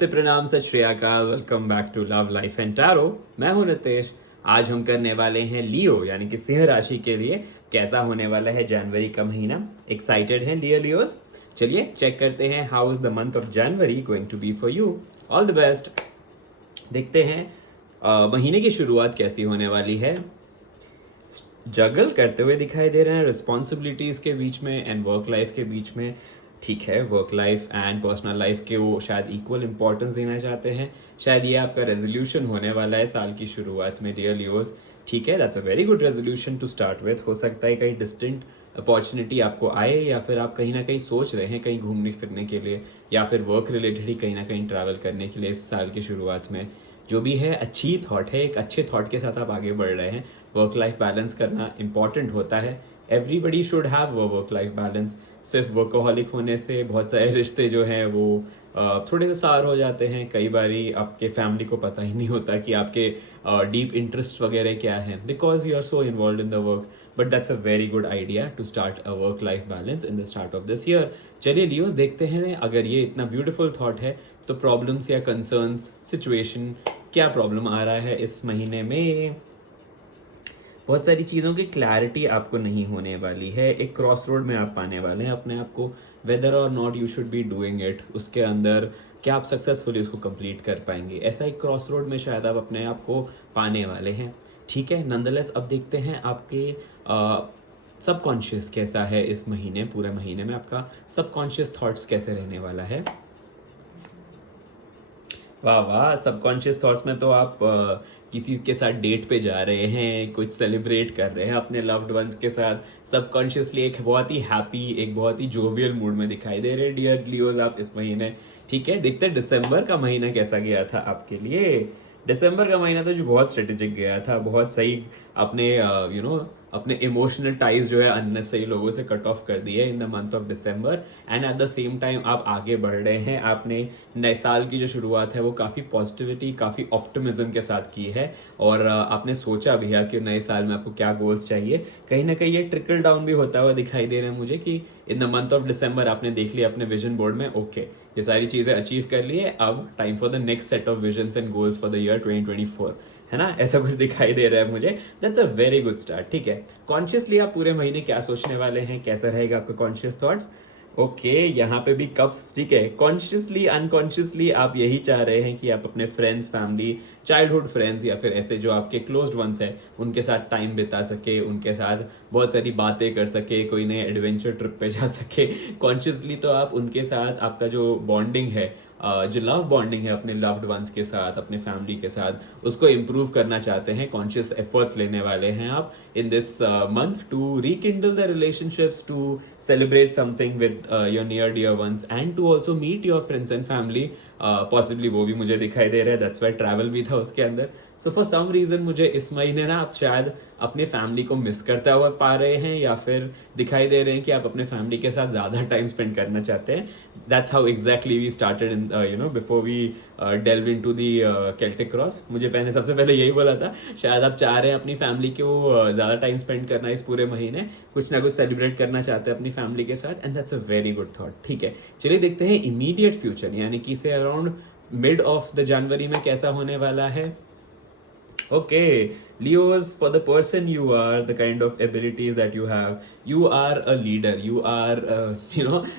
नमस्ते, प्रणाम, सत श्री अकाल। Welcome back to love life and tarot. मैं हूं नितेश। आज हम करने वाले हैं लियो यानी कि सिंह राशि के लिए कैसा होने वाला है जनवरी का महीना। एक्साइटेड हैं लियोस? चलिए चेक करते हैं how is the month of January going to be for you. All the best. देखते हैं महीने की शुरुआत कैसी होने वाली है। जगल करते हुए दिखाई दे रहे हैं रिस्पॉन्सिबिलिटीज के बीच में एंड वर्क लाइफ के बीच में। ठीक है, work life and personal life के वो शायद इक्वल इंपॉर्टेंस देना चाहते हैं। शायद ये आपका रेजोल्यूशन होने वाला है साल की शुरुआत में, डियर लियोस। ठीक है, that's a very good resolution to start with. हो सकता है कहीं डिस्टिंक्ट अपॉर्चुनिटी आपको आए, या फिर आप कहीं ना कहीं सोच रहे हैं कहीं घूमने फिरने के लिए, या फिर वर्क रिलेटेड ही कहीं ना कहीं ट्रैवल करने के लिए इस साल की शुरुआत में। जो भी है अच्छी थॉट है, एक अच्छे थॉट के साथ आप आगे बढ़ रहे हैं। वर्क लाइफ बैलेंस करना इंपॉर्टेंट होता है। एवरीबडी शुड हैव वो वर्क लाइफ बैलेंस। सिर्फ वर्कोहॉलिक होने से बहुत सारे रिश्ते जो हैं वो थोड़े से सार हो जाते हैं। कई बारी आपके फैमिली को पता ही नहीं होता कि आपके डीप इंटरेस्ट वगैरह क्या हैं, because you are so involve in the work. But that's a very good idea to start a work life balance in the start of this year. चलिए लियोस, देखते हैं अगर ये इतना ब्यूटीफुल थॉट है तो प्रॉब्लम्स या कंसर्न्स, सिचुएशन, क्या प्रॉब्लम आ रहा है इस महीने में। बहुत सारी चीज़ों की क्लैरिटी आपको नहीं होने वाली है। एक क्रॉस रोड में आप पाने वाले हैं अपने आप को। वेदर और not you should be doing it, उसके अंदर क्या आप सक्सेसफुली उसको कंप्लीट कर पाएंगे, ऐसा एक क्रॉस रोड में शायद आप अपने आप को पाने वाले हैं। ठीक है, नंदलेस अब देखते हैं आपके सबकॉन्शियस कैसा है इस महीने। पूरे महीने में आपका सबकॉन्शियस थॉट्स कैसे रहने वाला है। वाह वाह, सबकॉन्शियस थॉट्स में तो आप किसी के साथ डेट पे जा रहे हैं, कुछ सेलिब्रेट कर रहे हैं अपने लव्ड वंस के साथ। सबकॉन्शियसली एक बहुत ही हैप्पी, एक बहुत ही जोवियल मूड में दिखाई दे रहे हैं डियर लियोज आप इस महीने। ठीक है, देखते हैं दिसंबर का महीना कैसा गया था आपके लिए। दिसंबर का महीना तो जो बहुत स्ट्रेटेजिक गया था, बहुत सही। अपने अपने इमोशनल टाइज जो है अननेसेसरी लोगों से कट ऑफ कर दिए in the month of December. And eight the same time आप आगे बढ़ रहे हैं। आपने नए साल की जो शुरुआत है वो काफ़ी पॉजिटिविटी, काफ़ी ऑप्टिमिज्म के साथ की है। और आपने सोचा भी है कि नए साल में आपको क्या गोल्स चाहिए। कहीं ना कहीं ये ट्रिकल डाउन भी होता हुआ दिखाई दे रहा है मुझे कि in the month of December आपने देख लिया अपने विजन बोर्ड में, ओके ये सारी चीज़ें अचीव कर लिए, अब time for the next set of visions and goals for the year 2024, है ना। ऐसा कुछ दिखाई दे रहा है मुझे। That's a very good start. ठीक है, कॉन्शियसली आप पूरे महीने क्या सोचने वाले हैं, कैसा रहेगा आपका कॉन्शियस थॉट्स। ओके, यहाँ पे भी कप्स। ठीक है, कॉन्शियसली अनकॉन्शियसली आप यही चाह रहे हैं कि आप अपने फ्रेंड्स, फैमिली, चाइल्डहुड फ्रेंड्स या फिर ऐसे जो आपके क्लोज्ड वंस हैं उनके साथ टाइम बिता सके, उनके साथ बहुत सारी बातें कर सके, कोई नए एडवेंचर ट्रिप पे जा सके। कॉन्शियसली तो आप उनके साथ आपका जो बॉन्डिंग है, जो लव बॉन्डिंग है अपने लव्ड वंस के साथ, अपने फैमिली के साथ, उसको इम्प्रूव करना चाहते हैं। कॉन्शियस एफर्ट्स लेने वाले हैं आप in this month to rekindle the relationships, to celebrate something with your near dear ones and to also meet your friends and family. Possibly वो भी मुझे दिखाई दे रहा है, दैट्स वाई ट्रैवल भी था उसके अंदर। सो फॉर सम रीजन मुझे इस महीने ना आप शायद अपनी फैमिली को मिस करता हुआ पा रहे हैं, या फिर दिखाई दे रहे हैं कि आप अपने फैमिली के साथ ज़्यादा टाइम स्पेंड करना चाहते हैं। That's how exactly we started in before we delve into the Celtic cross. मुझे सबसे पहले यही बोला था, शायद आप चाह रहे हैं अपनी फैमिली को ज़्यादा टाइम स्पेंड करना इस पूरे महीने, कुछ ना कुछ सेलिब्रेट करना चाहते हैं अपनी फैमिली के साथ, and that's a very good thought. ठीक है, चलिए देखते हैं इमीडिएट फ्यूचर यानी कि से around mid of the January में कैसा होने वाला है। Okay, Leos, for the person you are, the kind of abilities that you have, you are a leader, you are,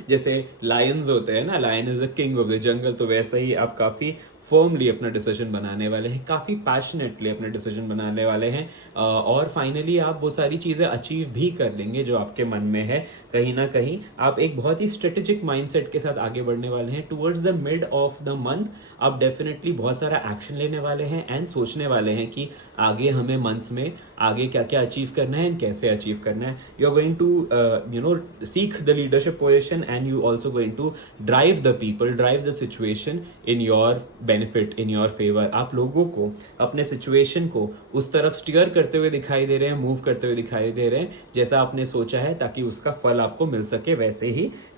जैसे lions होते हैं ना, lion is the king of the jungle, तो वैसे ही आप काफ़ी फर्मली अपना डिसीजन बनाने वाले हैं, काफ़ी पैशनेटली अपने डिसीजन बनाने वाले हैं, और फाइनली आप वो सारी चीज़ें अचीव भी कर लेंगे जो आपके मन में है। कहीं ना कहीं आप एक बहुत ही स्ट्रेटेजिक माइंडसेट के साथ आगे बढ़ने वाले हैं। Towards the mid of the month आप डेफिनेटली बहुत सारा एक्शन लेने वाले हैं एंड सोचने वाले हैं कि आगे हमें मंथ्स में आगे क्या क्या अचीव करना है एंड कैसे अचीव करना है। You are going to seek the leadership position and you also going to drive the people, drive the situation in your benefit, in your favour. आप लोगों को, अपने सिचुएशन को उस तरफ स्टीयर करते हुए दिखाई दे रहे हैं, मूव करते हुए दिखाई दे रहे हैं जैसा आपने सोचा है, ताकि उसका फल आपको मिल सके।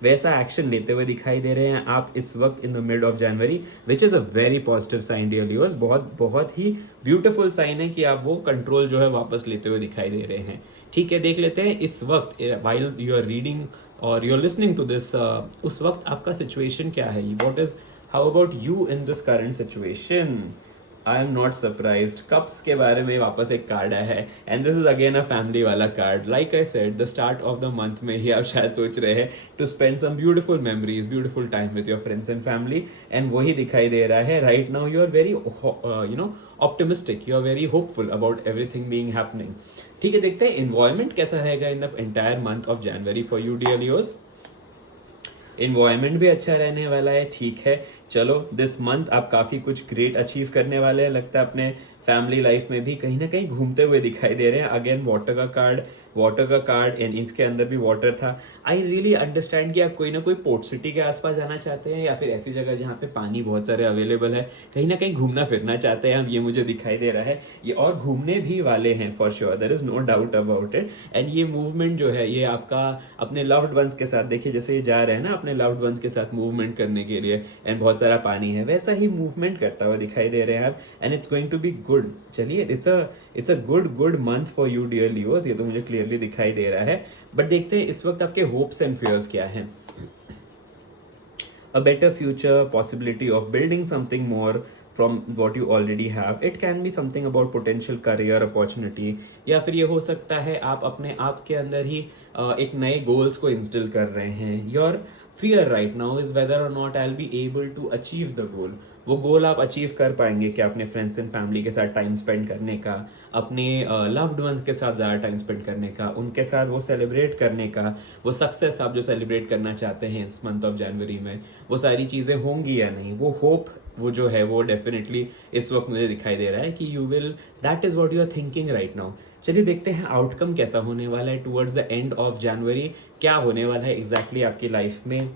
वैसा एक्शन लेते हुए दिखाई दे रहे हैं आप इस वक्त in the mid of January, which is a very positive sign dear Leos. बहुत ही ब्यूटीफुल साइन है कि आप वो कंट्रोल जो है वापस लेते हुए दिखाई दे रहे हैं। ठीक है, देख लेते हैं इस वक्त व्हाइल यू आर रीडिंग और you are listening to this, उस वक्त आपका सिचुएशन क्या है, what is how about you in this current situation? I am not surprised. Cups के बारे में वापस एक कार्ड आया है and this is again a family वाला card. Like I said, the start of the month में ही आप शायद सोच रहे हैं to spend some beautiful memories, beautiful time with your friends and family, and वही दिखाई दे रहा है right now. You are very optimistic, you are very hopeful about everything being happening. ठीक है, देखते हैं एनवायरमेंट कैसा रहेगा in the entire month of January for you dear Leos. Environment भी अच्छा रहने वाला है, ठीक है। चलो, दिस मंथ आप काफ़ी कुछ ग्रेट अचीव करने वाले हैं, लगता है अपने फैमिली लाइफ में भी कहीं ना कहीं घूमते हुए दिखाई दे रहे हैं। अगेन वाटर का कार्ड एंड इसके अंदर भी वाटर था। आई रियली अंडरस्टैंड कि आप कोई ना कोई पोर्ट सिटी के आसपास जाना चाहते हैं या फिर ऐसी जगह जहाँ पे पानी बहुत सारे अवेलेबल है, कहीं ना कहीं घूमना फिरना चाहते हैं हम, ये मुझे दिखाई दे रहा है। ये और घूमने भी वाले हैं for sure, there is no doubt about it. And ये मूवमेंट जो है ये आपका अपने लव्ड वंस के साथ, देखिए जैसे ये जा रहे हैं ना अपने लव्ड वंस के साथ मूवमेंट करने के लिए एंड बहुत सारा पानी है, वैसा ही मूवमेंट करता हुआ दिखाई दे रहे हैं आप। And it's going to be good. चलिए, it's a good month for you dear Leos, ये तो मुझे क्लियरली दिखाई दे रहा है। बट देखते हैं इस वक्त आपके होप्स एंड फियर्स क्या हैं। A better future, possibility of building something more from what you already have. It can be something about potential career opportunity, या फिर ये हो सकता है आप अपने आप के अंदर ही एक नए गोल्स को इंस्टिल कर रहे हैं। Your fear right now is whether और not I will be able to achieve the goal. वो गोल आप अचीव कर पाएंगे क्या अपने फ्रेंड्स एंड फैमिली के साथ टाइम स्पेंड करने का, अपने लव्ड वंस के साथ ज़्यादा टाइम स्पेंड करने का, उनके साथ वो सेलिब्रेट करने का, वो सक्सेस आप जो सेलिब्रेट करना चाहते हैं इस मंथ ऑफ जनवरी में, वो सारी चीज़ें होंगी या नहीं। वो होप वो जो है वो डेफिनेटली इस वक्त मुझे दिखाई दे रहा है कि you will, that is what you are thinking right now. चलिए देखते हैं आउटकम कैसा होने वाला है towards the end of January. क्या होने वाला है एग्जैक्टली आपकी लाइफ में।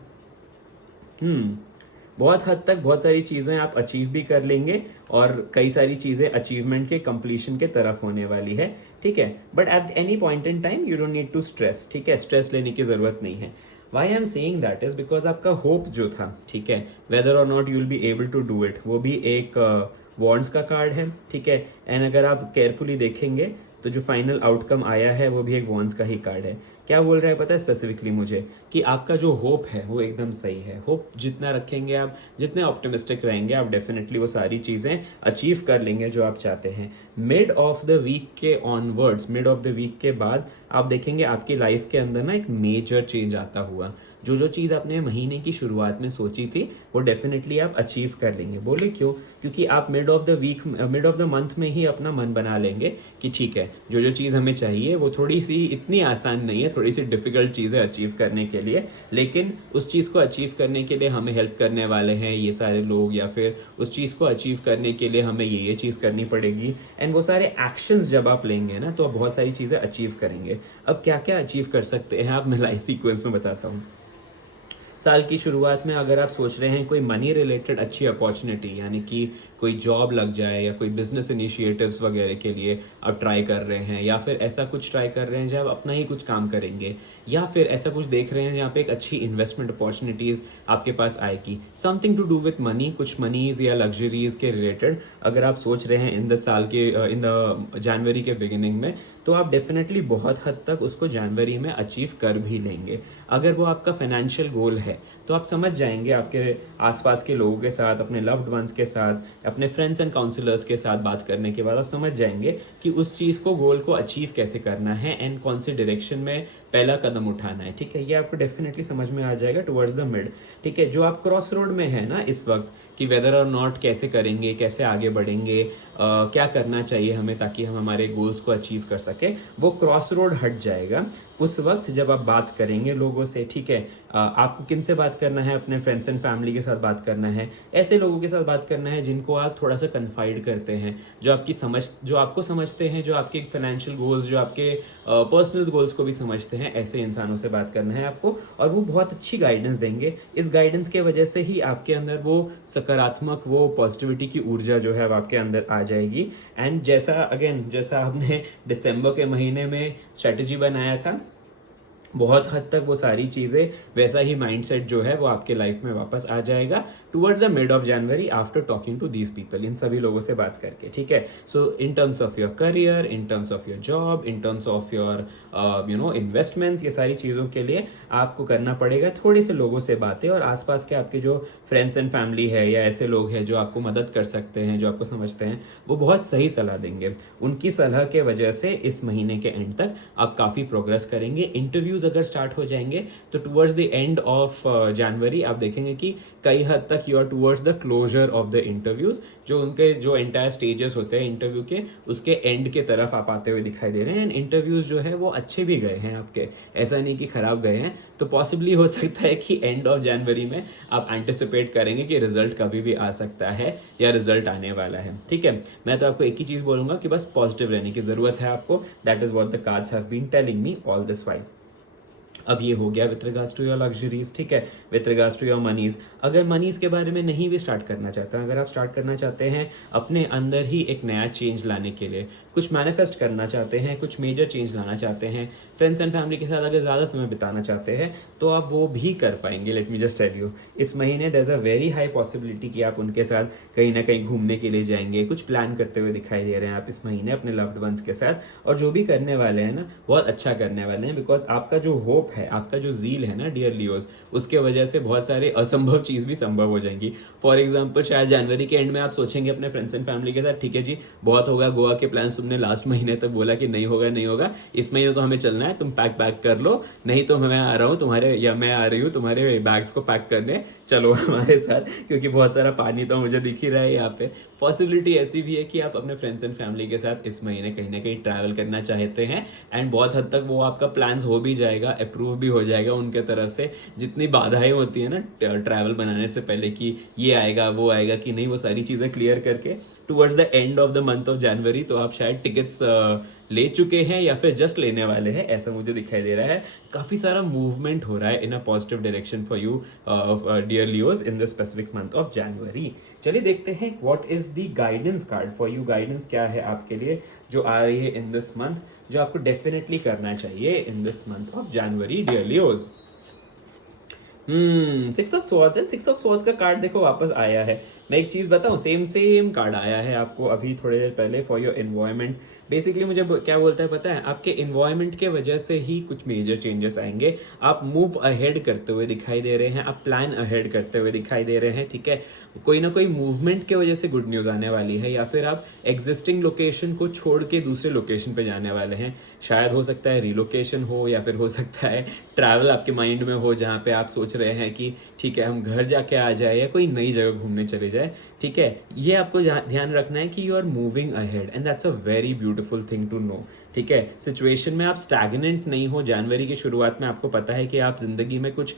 बहुत हद तक बहुत सारी चीज़ें आप अचीव भी कर लेंगे और कई सारी चीज़ें अचीवमेंट के कंप्लीशन के तरफ होने वाली है, ठीक है। But at any point in time you don't need to stress, ठीक है, स्ट्रेस लेने की ज़रूरत नहीं है। Why I am saying that is because आपका होप जो था, ठीक है, वेदर और not you will be able to do it, वो भी एक वॉन्ड्स का कार्ड है, ठीक है। एंड अगर आप केयरफुली देखेंगे तो जो फाइनल आउटकम आया है वो भी एक वॉन्ड्स का ही कार्ड है। क्या बोल रहा है पता है स्पेसिफिकली मुझे, कि आपका जो होप है वो एकदम सही है। होप जितना रखेंगे आप, जितने ऑप्टिमिस्टिक रहेंगे आप, डेफिनेटली वो सारी चीज़ें अचीव कर लेंगे जो आप चाहते हैं। मिड ऑफ द वीक के onwards, mid of the week के बाद आप देखेंगे आपकी लाइफ के अंदर ना एक मेजर चेंज आता हुआ। जो चीज़ आपने महीने की शुरुआत में सोची थी वो डेफिनेटली आप अचीव कर लेंगे। बोले क्यों? क्योंकि आप mid of the week, mid of the month में ही अपना मन बना लेंगे कि ठीक है, जो चीज़ हमें चाहिए वो थोड़ी सी इतनी आसान नहीं है, थोड़ी सी डिफिकल्ट चीज़ें अचीव करने के लिए, लेकिन उस चीज़ को अचीव करने के लिए हमें हेल्प करने वाले हैं ये सारे लोग, या फिर उस चीज़ को अचीव करने के लिए हमें ये चीज़ करनी पड़ेगी। एंड वो सारे एक्शंस जब आप लेंगे ना तो आप बहुत सारी चीज़ें अचीव करेंगे। अब क्या क्या अचीव कर सकते हैं आप, मैं लाइफ सीक्वेंस में बताता हूँ। साल की शुरुआत में अगर आप सोच रहे हैं कोई मनी रिलेटेड अच्छी अपॉर्चुनिटी, यानी कि कोई जॉब लग जाए या कोई बिजनेस इनिशिएटिव्स वगैरह के लिए आप ट्राई कर रहे हैं, या फिर ऐसा कुछ ट्राई कर रहे हैं जब आप अपना ही कुछ काम करेंगे, या फिर ऐसा कुछ देख रहे हैं जहाँ पे एक अच्छी इन्वेस्टमेंट अपॉर्चुनिटीज़ आपके पास आएगी, something to do with money, कुछ मनीज या लग्जरीज के रिलेटेड अगर आप सोच रहे हैं इन द साल के इन द जनवरी के बिगिनिंग में, तो आप डेफिनेटली बहुत हद तक उसको जनवरी में अचीव कर भी लेंगे। अगर वो आपका फाइनेंशियल गोल है तो आप समझ जाएंगे आपके आसपास के लोगों के साथ, अपने लव्ड वंस के साथ, अपने फ्रेंड्स एंड काउंसलर्स के साथ बात करने के बाद आप समझ जाएंगे कि उस चीज़ को, गोल को अचीव कैसे करना है एंड कौन सी डायरेक्शन में पहला कदम उठाना है, ठीक है। ये आपको डेफिनेटली समझ में आ जाएगा टुवर्ड्स द मिड, ठीक है। जो आप क्रॉस रोड में है ना इस वक्त, कि वेदर और नॉट कैसे करेंगे, कैसे आगे बढ़ेंगे, क्या करना चाहिए हमें ताकि हम हमारे गोल्स को अचीव कर सके, वो क्रॉस रोड हट जाएगा उस वक्त जब आप बात करेंगे लोगों से, ठीक है। आपको किन से बात करना है? अपने फ्रेंड्स एंड फैमिली के साथ बात करना है, ऐसे लोगों के साथ बात करना है जिनको आप थोड़ा सा कन्फाइड करते हैं, जो आपको समझते हैं, जो आपके फाइनेंशियल गोल्स, जो आपके पर्सनल गोल्स को भी समझते हैं, ऐसे इंसानों से बात करना है आपको, और वो बहुत अच्छी गाइडेंस देंगे। इस गाइडेंस के वजह से ही आपके अंदर वो सकारात्मक, वो पॉजिटिविटी की ऊर्जा जो है वो आपके अंदर आ जाएगी। एंड जैसा आपने दिसंबर के महीने में स्ट्रेटजी बनाया था बहुत हद तक वो सारी चीज़ें, वैसा ही माइंडसेट जो है वो आपके लाइफ में वापस आ जाएगा towards the mid of January after talking to these people, इन सभी लोगों से बात करके, ठीक है। So in terms of your career, in terms of your job, in terms of your investments, ये सारी चीज़ों के लिए आपको करना पड़ेगा थोड़े से लोगों से बातें, और आसपास के आपके जो फ्रेंड्स एंड फैमिली है या ऐसे लोग हैं जो आपको मदद कर सकते हैं, जो आपको समझते हैं, वो बहुत सही सलाह देंगे। उनकी सलाह के वजह से इस महीने के एंड तक आप काफ़ी प्रोग्रेस करेंगे। इंटरव्यूज अगर स्टार्ट हो जाएंगे तो towards the end of January आप देखेंगे कि कई हद तक you are towards the closure of the interviews, जो उनके जो एंटायर स्टेजेस होते हैं इंटरव्यू के, उसके एंड के तरफ आप आते हुए दिखाई दे रहे हैं। एंड इंटरव्यूज जो है वो अच्छे भी गए हैं आपके, ऐसा नहीं कि खराब गए हैं। तो पॉसिबली हो सकता है कि एंड ऑफ जनवरी में आप एंटिसिपेट करेंगे कि रिजल्ट कभी भी आ सकता है या रिजल्ट आने वाला है, ठीक है। मैं तो आपको एक ही चीज बोलूंगा कि बस पॉजिटिव रहने की जरूरत है आपको। That is what the cards have been telling me all this while. अब ये हो गया with regards to your luxuries, ठीक है, with regards to your monies. अगर मनीज के बारे में नहीं भी स्टार्ट करना चाहते हैं, अगर आप स्टार्ट करना चाहते हैं अपने अंदर ही एक नया चेंज लाने के लिए, कुछ मैनिफेस्ट करना चाहते हैं, कुछ मेजर चेंज लाना चाहते हैं, फ्रेंड्स एंड फैमिली के साथ अगर ज़्यादा समय बिताना चाहते हैं, तो आप वो भी कर पाएंगे। Let me just tell you, इस महीने there is a very high possibility कि आप उनके साथ कहीं ना कहीं घूमने के लिए जाएंगे, कुछ प्लान करते हुए दिखाई दे रहे हैं आप इस महीने अपने लव्ड वंस के साथ। और जो भी करने वाले हैं ना, बहुत अच्छा करने वाले हैं, बिकॉज आपका जो होप है, आपका जो जील है ना डियर लियोस, उसके वजह से बहुत सारे असंभव चीज भी संभव हो जाएंगी। फॉर एग्जाम्पल, शायद जनवरी के एंड में आप सोचेंगे अपने फ्रेंड्स एंड फैमिली के साथ, ठीक है जी बहुत होगा, गोवा के प्लान तुमने लास्ट महीने तक बोला कि नहीं होगा नहीं होगा, इस महीने तो हमें चलना है, तुम पैक पैक कर लो, नहीं तो मैं आ रहा हूँ तुम्हारे, या मैं आ रही हूँ तुम्हारे बैग्स को पैक करने, चलो हमारे साथ, क्योंकि बहुत सारा पानी तो मुझे दिख ही रहा है यहाँ पे। पॉसिबिलिटी ऐसी भी है कि आप अपने फ्रेंड्स एंड फैमिली के साथ इस महीने कहीं ना कहीं ट्रैवल करना चाहते हैं, एंड बहुत हद तक वो आपका प्लान्स हो भी जाएगा, अप्रूव भी हो जाएगा उनके तरफ से। जितनी बाधाएं होती है ना ट्रैवल बनाने से पहले कि ये आएगा वो आएगा कि नहीं, वो सारी चीज़ें क्लियर करके towards the end of the month of जनवरी तो आप शायद टिकट्स ले चुके हैं या फिर जस्ट लेने वाले हैं, ऐसा मुझे दिखाई दे रहा है। काफी सारा मूवमेंट हो रहा है in a positive direction for you dear Leos in the specific month of January. चलिए देखते हैं what is the guidance card for you. Guidance क्या है आपके लिए जो आ रही है इन दिस मंथ, जो आपको डेफिनेटली करना चाहिए in this month of January dear Leos. Six of swords and six of swords का कार्ड देखो वापस आया है। मैं एक चीज बताऊं, सेम सेम कार्ड आया है आपको अभी थोड़ी देर पहले फॉर योर एनवायरमेंट। बेसिकली मुझे क्या बोलता है पता है, आपके एनवायरमेंट के वजह से ही कुछ मेजर चेंजेस आएंगे। आप मूव अहेड करते हुए दिखाई दे रहे हैं, आप प्लान अहेड करते हुए दिखाई दे रहे हैं, ठीक है। कोई ना कोई मूवमेंट के वजह से गुड न्यूज आने वाली है, या फिर आप एग्जिस्टिंग लोकेशन को छोड़ के दूसरे लोकेशन पे जाने वाले हैं। शायद हो सकता है रिलोकेशन हो, या फिर हो सकता है ट्रैवल आपके माइंड में हो, जहाँ पे आप सोच रहे हैं कि ठीक है हम घर जाके आ जाए या कोई नई जगह घूमने चले जाए, ठीक है। ये आपको ध्यान रखना है कि you are moving ahead and that's a very beautiful thing to know, ठीक है। सिचुएशन में आप स्टैग्नेंट नहीं हो। जनवरी की शुरुआत में आपको पता है कि आप जिंदगी में कुछ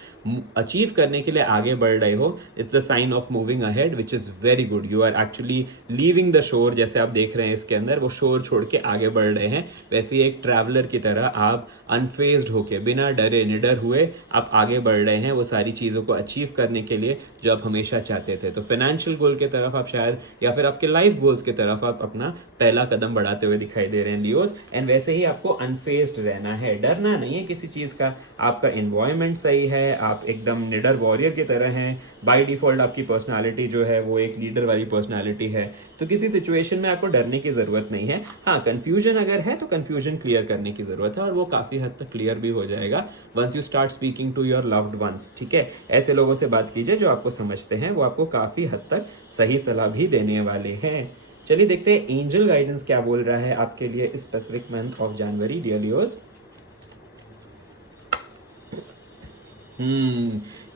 अचीव करने के लिए आगे बढ़ रहे हो। It's the sign of moving ahead which is very good. You are actually leaving the shore, जैसे आप देख रहे हैं इसके अंदर वो शोर छोड़ के आगे बढ़ रहे हैं, वैसे ही एक ट्रैवलर की तरह आप अनफेज्ड होके बिना डरे निडर हुए आप आगे बढ़ रहे हैं वो सारी चीज़ों को अचीव करने के लिए जो आप हमेशा चाहते थे। तो फाइनेंशियल गोल की तरफ आप शायद, या फिर आपके लाइफ गोल्स की तरफ आप अपना पहला कदम बढ़ाते हुए दिखाई दे रहे हैं लियोस। एंड वैसे ही आपको अनफेज्ड रहना है, डरना नहीं है किसी चीज़ का। आपका एनवायरमेंट सही है, आप एकदम निडर वॉरियर की तरह हैं। बाय डिफॉल्ट आपकी पर्सनालिटी जो है वो एक लीडर वाली पर्सनालिटी है, तो किसी सिचुएशन में आपको डरने की जरूरत नहीं है। हाँ, कंफ्यूजन अगर है तो कंफ्यूजन क्लियर करने की जरूरत है, और वो काफी हद तक क्लियर भी हो जाएगा once you start speaking to your loved ones, ठीक है। ऐसे लोगों से बात कीजिए जो आपको समझते हैं, वो आपको काफी हद तक सही सलाह भी देने वाले हैं। चलिए देखते हैं एंजल गाइडेंस क्या बोल रहा है आपके लिए इस specific month of January dear Leos.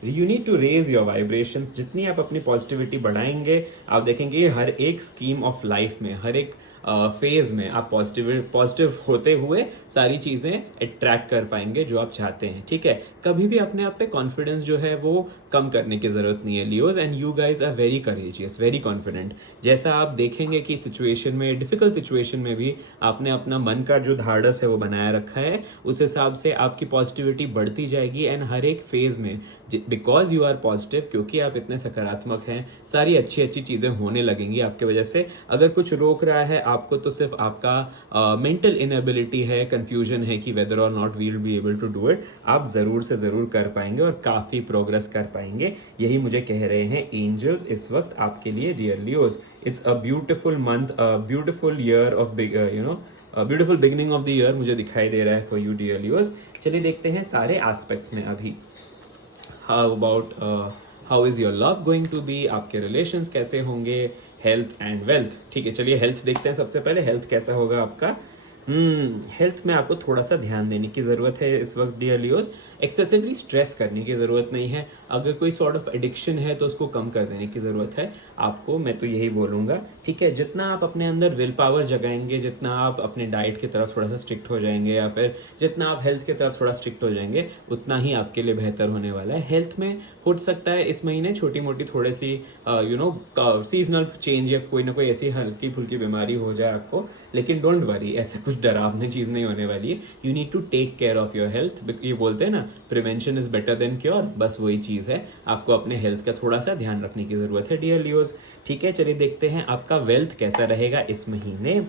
You need to raise your vibrations. जितनी आप अपनी पॉजिटिविटी बढ़ाएंगे, आप देखेंगे हर एक स्कीम ऑफ लाइफ में, हर एक फेज में आप पॉजिटिव होते हुए सारी चीजें अट्रैक्ट कर पाएंगे जो आप चाहते हैं, ठीक है। कभी भी अपने आप पे कॉन्फिडेंस जो है वो कम करने की जरूरत नहीं है Leos, and you guys are very courageous, very confident. जैसा आप देखेंगे कि सिचुएशन में, डिफिकल्ट सिचुएशन में भी आपने अपना मन का जो धाड़स है वो बनाया रखा है, उस हिसाब से आपकी पॉजिटिविटी बढ़ती जाएगी। एंड हर एक फेज में बिकॉज यू आर पॉजिटिव, क्योंकि आप इतने सकारात्मक हैं, सारी अच्छी अच्छी चीजें होने लगेंगी आपके वजह से। अगर कुछ रोक रहा है आपको तो सिर्फ आपका मेंटल इनएबिलिटी है, कंफ्यूजन है कि वेदर और not we will be able to do it, आप ज़रूर से ज़रूर कर पाएंगे और काफ़ी प्रोग्रेस कर पाएंगे। यही मुझे कह रहे हैं एंजल्स इस वक्त आपके लिए, dear Leos. It's a beautiful month, a beautiful year of beautiful beginning of the year मुझे दिखाई दे रहा है फॉर यू डियर लियोस। चलिए देखते हैं सारे एस्पेक्ट्स में अभी। How about how is your love going to be, आपके रिलेशंस कैसे होंगे, हेल्थ एंड वेल्थ। ठीक है, चलिए हेल्थ देखते हैं सबसे पहले, हेल्थ कैसा होगा आपका। हेल्थ में आपको थोड़ा सा ध्यान देने की ज़रूरत है इस वक्त डियर लियोस। एक्सेसिवली स्ट्रेस करने की ज़रूरत नहीं है, अगर कोई सॉर्ट ऑफ एडिक्शन है तो उसको कम कर देने की ज़रूरत है आपको, मैं तो यही बोलूँगा। ठीक है, जितना आप अपने अंदर विल पावर जगाएंगे, जितना आप अपने डाइट की तरफ थोड़ा सा स्ट्रिक्ट हो जाएंगे, या फिर जितना आप हेल्थ की तरफ थोड़ा स्ट्रिक्ट हो जाएंगे, उतना ही आपके लिए बेहतर होने वाला है। हेल्थ में हो सकता है इस महीने छोटी मोटी थोड़ी सी सीजनल चेंज या कोई ना कोई ऐसी हल्की फुल्की बीमारी हो जाए आपको, लेकिन डोंट वरी, ऐसा कुछ डरावनी चीज़ नहीं होने वाली है। You need to take care of your health. ये बोलते हैं ना, prevention is better than cure, बस वही चीज़ है। आपको अपने हेल्थ का थोड़ा सा ध्यान रखने की ज़रूरत है डियर लियोस। ठीक है, चलिए देखते हैं आपका वेल्थ कैसा रहेगा इस महीने।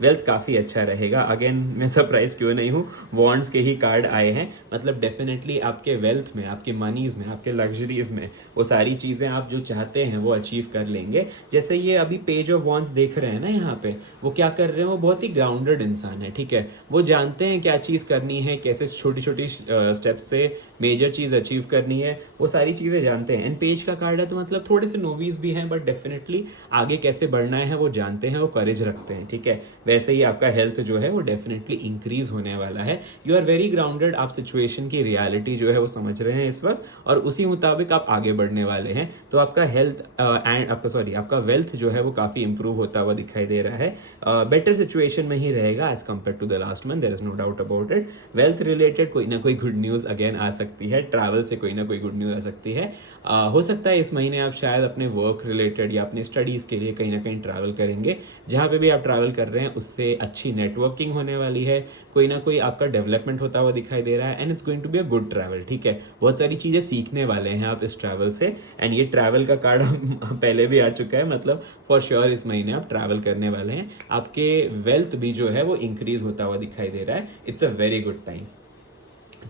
वेल्थ काफ़ी अच्छा रहेगा। अगेन मैं सरप्राइज क्यों नहीं हूँ, वॉन्ड्स के ही कार्ड आए हैं, मतलब डेफिनेटली आपके वेल्थ में, आपके मनीज़ में, आपके लग्जरीज में वो सारी चीज़ें आप जो चाहते हैं वो अचीव कर लेंगे। जैसे ये अभी पेज ऑफ वॉन्ड्स देख रहे हैं ना यहाँ पे, वो क्या कर रहे हैं, वो बहुत ही ग्राउंडेड इंसान है। ठीक है, वो जानते हैं क्या चीज़ करनी है, कैसे छोटी छोटी स्टेप्स से मेजर चीज़ अचीव करनी है, वो सारी चीज़ें जानते हैं। एंड पेज का कार्ड है तो मतलब थोड़े से नोवीज भी हैं, बट डेफिनेटली आगे कैसे बढ़ना है वो जानते हैं, वो करेज रखते हैं। ठीक है, वैसे ही आपका हेल्थ जो है वो डेफिनेटली इंक्रीज होने वाला है। यू आर वेरी ग्राउंडेड, आप सिचुएशन की रियलिटी जो है वो समझ रहे हैं इस वक्त, और उसी मुताबिक आप आगे बढ़ने वाले हैं। तो आपका हेल्थ एंड आपका वेल्थ जो है वो काफ़ी इंप्रूव होता हुआ दिखाई दे रहा है। बेटर सिचुएशन में ही रहेगा as compared to the last month, there is no doubt about it. Wealth related कोई ना कोई गुड न्यूज़ अगेन आ सकती है, ट्रैवल से कोई ना कोई गुड न्यूज़ आ सकती है। हो सकता है इस महीने आप शायद अपने वर्क रिलेटेड या अपने स्टडीज़ के लिए कहीं ना कहीं ट्रैवल करेंगे। जहाँ पे भी आप ट्रैवल कर रहे हैं उससे अच्छी नेटवर्किंग होने वाली है, कोई ना कोई आपका डेवलपमेंट होता हुआ दिखाई दे रहा है, and it's going to be a good travel. ठीक है, बहुत सारी चीज़ें सीखने वाले हैं आप इस ट्रैवल से, एंड ये ट्रैवल का कार्ड पहले भी आ चुका है, मतलब फॉर श्योर इस महीने आप ट्रैवल करने वाले हैं। आपके वेल्थ भी जो है वो इंक्रीज होता हुआ दिखाई दे रहा है। It's a very good time.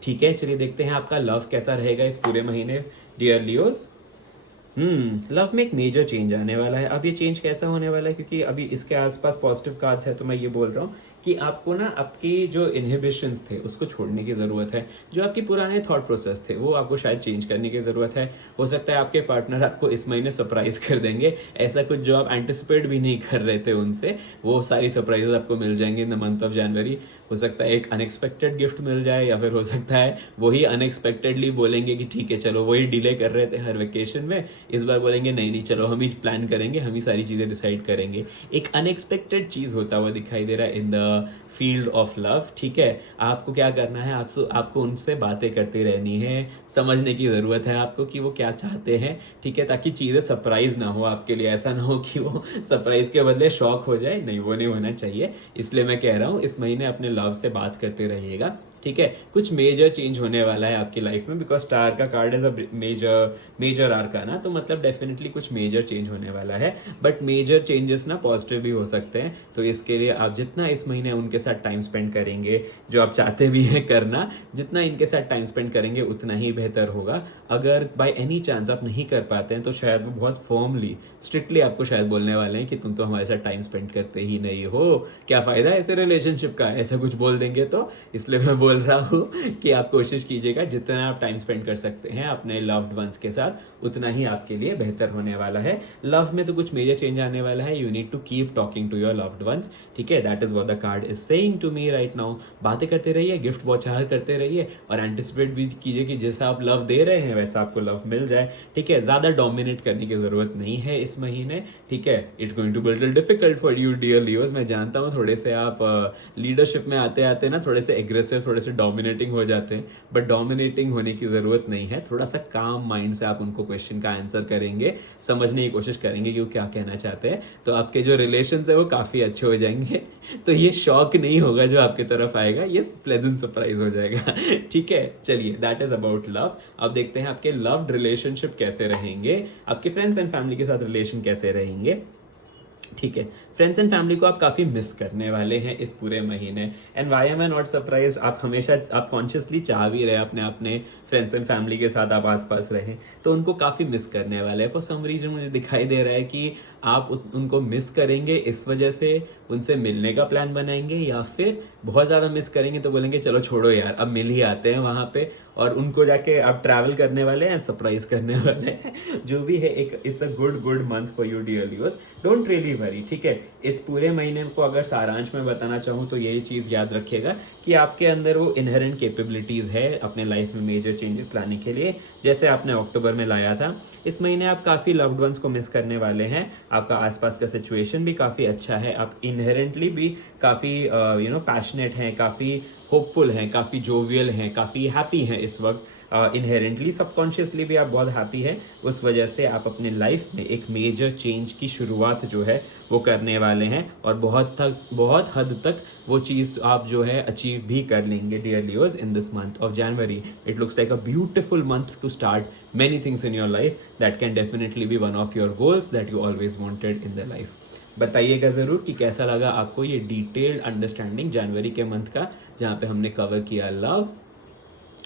ठीक है, चलिए देखते हैं आपका लव कैसा रहेगा इस पूरे महीने डियर लियोज। लव में एक मेजर चेंज आने वाला है। अब ये चेंज कैसा होने वाला है, क्योंकि अभी इसके आसपास पॉजिटिव कार्ड्स है, तो मैं ये बोल रहा हूँ कि आपको ना आपकी जो इनहिबिशंस थे उसको छोड़ने की ज़रूरत है। जो आपके पुराने थॉट प्रोसेस थे वो आपको शायद चेंज करने की ज़रूरत है। हो सकता है आपके पार्टनर आपको इस महीने सरप्राइज कर देंगे, ऐसा कुछ जो आप एंटिसिपेट भी नहीं कर रहे थे उनसे, वो सारी सरप्राइजेस आपको मिल जाएंगे इन द मंथ ऑफ जनवरी। हो सकता है एक अनएक्सपेक्टेड गिफ्ट मिल जाए, या फिर हो सकता है वही अनएक्सपेक्टेडली बोलेंगे कि ठीक है चलो, वही डिले कर रहे थे हर वेकेशन में, इस बार बोलेंगे नहीं नहीं चलो हम ही प्लान करेंगे, हम ही सारी चीज़ें डिसाइड करेंगे। एक अनएक्सपेक्टेड चीज़ होता हुआ दिखाई दे रहा है in the field of love. ठीक है, आपको क्या करना है, आपको उनसे बातें करती रहनी है, समझने की ज़रूरत है आपको कि वो क्या चाहते हैं। ठीक है, ताकि चीज़ें सरप्राइज ना हो आपके लिए, ऐसा ना हो कि वो सरप्राइज के बदले शॉक हो जाए, नहीं वो नहीं होना चाहिए। इसलिए मैं कह रहा हूँ इस महीने अपने लव से बात करते रहिएगा। ठीक है, कुछ मेजर चेंज होने वाला है आपकी लाइफ में, बिकॉज स्टार का card is a major arcana, तो मतलब डेफिनेटली कुछ मेजर चेंज होने वाला है। बट मेजर चेंजेस ना पॉजिटिव भी हो सकते हैं, तो इसके लिए आप जितना इस महीने उनके साथ टाइम स्पेंड करेंगे, जो आप चाहते भी हैं करना, जितना इनके साथ टाइम स्पेंड करेंगे उतना ही बेहतर होगा। अगर बाय एनी चांस आप नहीं कर पाते हैं तो शायद वो बहुत फॉर्मली स्ट्रिक्टली आपको शायद बोलने वाले हैं कि तुम तो हमारे साथ टाइम स्पेंड करते ही नहीं हो, क्या फ़ायदा ऐसे रिलेशनशिप का, ऐसा कुछ बोल देंगे तो। इसलिए मैं बोल रहा हूँ कि आप कोशिश कीजिएगा जितना आप टाइम स्पेंड कर सकते हैं अपने लव्ड वंस के साथ, उतना ही आपके लिए बेहतर होने वाला है। लव में तो कुछ मेजर चेंज आने वाला है, you need to keep talking to your loved ones. ठीक है, that is what the card is saying to me right now. बातें करते रहिए, गिफ्ट बौछार करते रहिए, और एंटिसिपेट भी कीजिए कि जैसा आप लव दे रहे हैं वैसा आपको लव मिल जाए। ठीक है, ज़्यादा डोमिनेट करने की ज़रूरत नहीं है इस महीने। ठीक है, it's going to be little difficult for you dear Leos, मैं जानता हूँ थोड़े से आप लीडरशिप में आते आते ना थोड़े से एग्रेसिव, थोड़े से डोमिनेटिंग हो जाते हैं, बट डोमिनेटिंग होने की ज़रूरत नहीं है। थोड़ा सा काम माइंड से आप उनको क्वेश्चन का आंसर करेंगे, समझने की कोशिश करेंगे कि वो क्या कहना चाहते हैं, तो आपके जो रिलेशन है वो काफ़ी अच्छे हो जाएंगे। तो ये शॉक नहीं होगा जो आपकी तरफ आएगा, ये प्लेजेंट सरप्राइज हो जाएगा। ठीक है, चलिए दैट इज अबाउट लव। अब देखते हैं आपके लव्ड रिलेशनशिप कैसे रहेंगे, आपके फ्रेंड्स एंड फैमिली के साथ रिलेशन कैसे रहेंगे। ठीक है, फ्रेंड्स एंड फैमिली को आप काफ़ी मिस करने वाले हैं इस पूरे महीने। And why am I not surprise, आप हमेशा आप कॉन्शियसली चाह भी रहे अपने फ्रेंड्स एंड फैमिली के साथ आप आसपास रहें, तो उनको काफ़ी मिस करने वाले हैं। फॉर सम रीजन मुझे दिखाई दे रहा है कि आप उनको मिस करेंगे, इस वजह से उनसे मिलने का प्लान बनाएंगे, या फिर बहुत ज़्यादा मिस करेंगे तो बोलेंगे चलो छोड़ो यार अब मिल ही आते हैं वहाँ पे, और उनको जाके आप ट्रैवल करने वाले हैं, सरप्राइज करने वाले हैं। जो भी है, एक it's a good month for you dear Leos, don't really worry, ठीक है। इस पूरे महीने को अगर सारांश में बताना चाहूँ तो यही चीज़ याद रखिएगा कि आपके अंदर वो इनहेरेंट कैपेबिलिटीज़ है अपने लाइफ में मेजर चेंजेस लाने के लिए, जैसे आपने अक्टूबर में लाया था। इस महीने आप काफ़ी लव्ड वंस को मिस करने वाले हैं, आपका आसपास का सिचुएशन भी काफ़ी अच्छा है, आप इनहेरेंटली भी काफ़ी पैशनेट हैं, काफ़ी होपफुल हैं, काफ़ी जोवियल हैं, काफ़ी हैप्पी हैं इस वक्त। इनहेरेंटली सबकॉन्शियसली भी आप बहुत हैप्पी हैं, उस वजह से आप अपने लाइफ में एक मेजर चेंज की शुरुआत जो है वो करने वाले हैं, और बहुत हद तक वो चीज़ आप जो है अचीव भी कर लेंगे dear Leos in this month of January. It looks like a beautiful month to start many things in your life that can definitely be one of your goals that you always wanted in the life. बताइएगा ज़रूर कि कैसा लगा आपको ये detailed understanding जनवरी के month का, जहाँ पे हमने कवर किया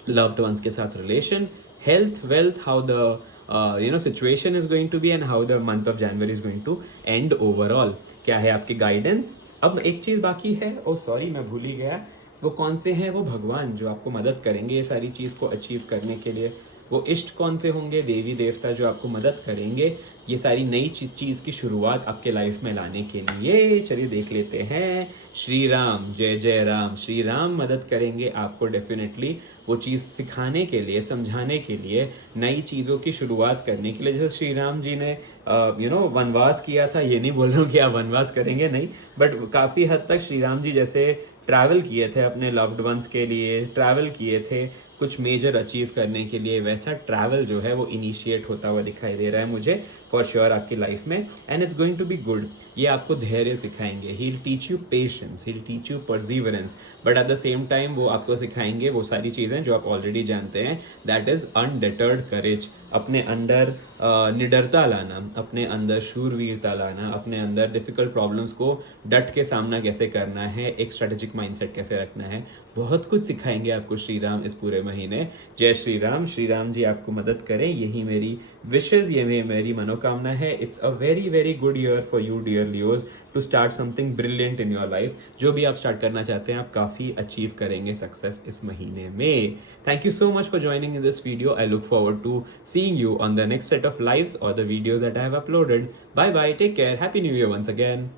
लव्ड वंस के साथ relation, health, wealth, how the situation is going to be, and how the month of January is going to end overall. क्या है आपकी गाइडेंस। अब एक चीज़ बाकी है, ओ सॉरी मैं भूल ही गया, वो कौन से हैं वो भगवान जो आपको मदद करेंगे ये सारी चीज़ को अचीव करने के लिए। वो इष्ट कौन से होंगे, देवी देवता जो आपको मदद करेंगे ये सारी नई चीज़ की शुरुआत आपके लाइफ में लाने के लिए। चलिए देख लेते हैं। श्री राम, जय जय राम। श्री राम मदद करेंगे आपको डेफिनेटली वो चीज़ सिखाने के लिए, समझाने के लिए, नई चीज़ों की शुरुआत करने के लिए। जैसे श्री राम जी ने वनवास किया था, ये नहीं बोल रहा हूँ कि आप वनवास करेंगे, नहीं, बट काफ़ी हद तक श्री राम जी जैसे ट्रैवल किए थे अपने लव्ड वंस के लिए, ट्रैवल किए थे कुछ मेजर अचीव करने के लिए, वैसा ट्रैवल जो है वो इनिशिएट होता हुआ दिखाई दे रहा है मुझे फॉर श्योर आपकी लाइफ में। And it's going to be good. ये आपको धैर्य सिखाएंगे, he will teach you patience, he will teach you perseverance, but at the same time वो आपको सिखाएंगे वो सारी चीज़ें जो आप ऑलरेडी जानते हैं, दैट इज अनडिटर्ड करेज। अपने अंदर निडरता लाना, अपने अंदर शूरवीरता लाना, अपने अंदर डिफिकल्ट प्रॉब्लम्स को डट के सामना कैसे करना है, एक स्ट्रेटेजिक माइंडसेट कैसे रखना है, बहुत कुछ सिखाएंगे आपको श्री राम इस पूरे महीने। जय श्री राम। श्री राम जी आपको मदद करें, यही मेरी विशेज, ये मेरी मनोकामना है। It's a very good year for you dear Leos to start something brilliant in your life. जो भी आप स्टार्ट करना चाहते हैं आप काफ़ी अचीव करेंगे सक्सेस इस महीने में। Thank you so much for joining in this video. I look forward to seeing you on the next set of lives or the videos that I have uploaded. Bye bye, take care, happy new year once again.